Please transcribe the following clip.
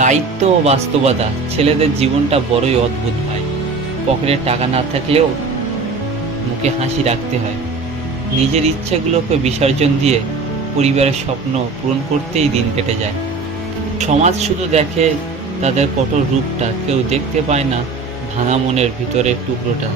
দায়িত্ব ও বাস্তবতা, ছেলেদের জীবনটা বড়ই অদ্ভুত ভাই। পকেটে টাকা না থাকলেও মুখে হাসি রাখতে হয়। নিজের ইচ্ছাগুলোকে বিসর্জন দিয়ে পরিবারের স্বপ্ন পূরণ করতেই দিন কেটে যায়। সমাজ শুধু দেখে তাদের কঠোর রূপটা, কেউ দেখতে পায় না ভাঙা মনের ভিতরের টুকরোটা।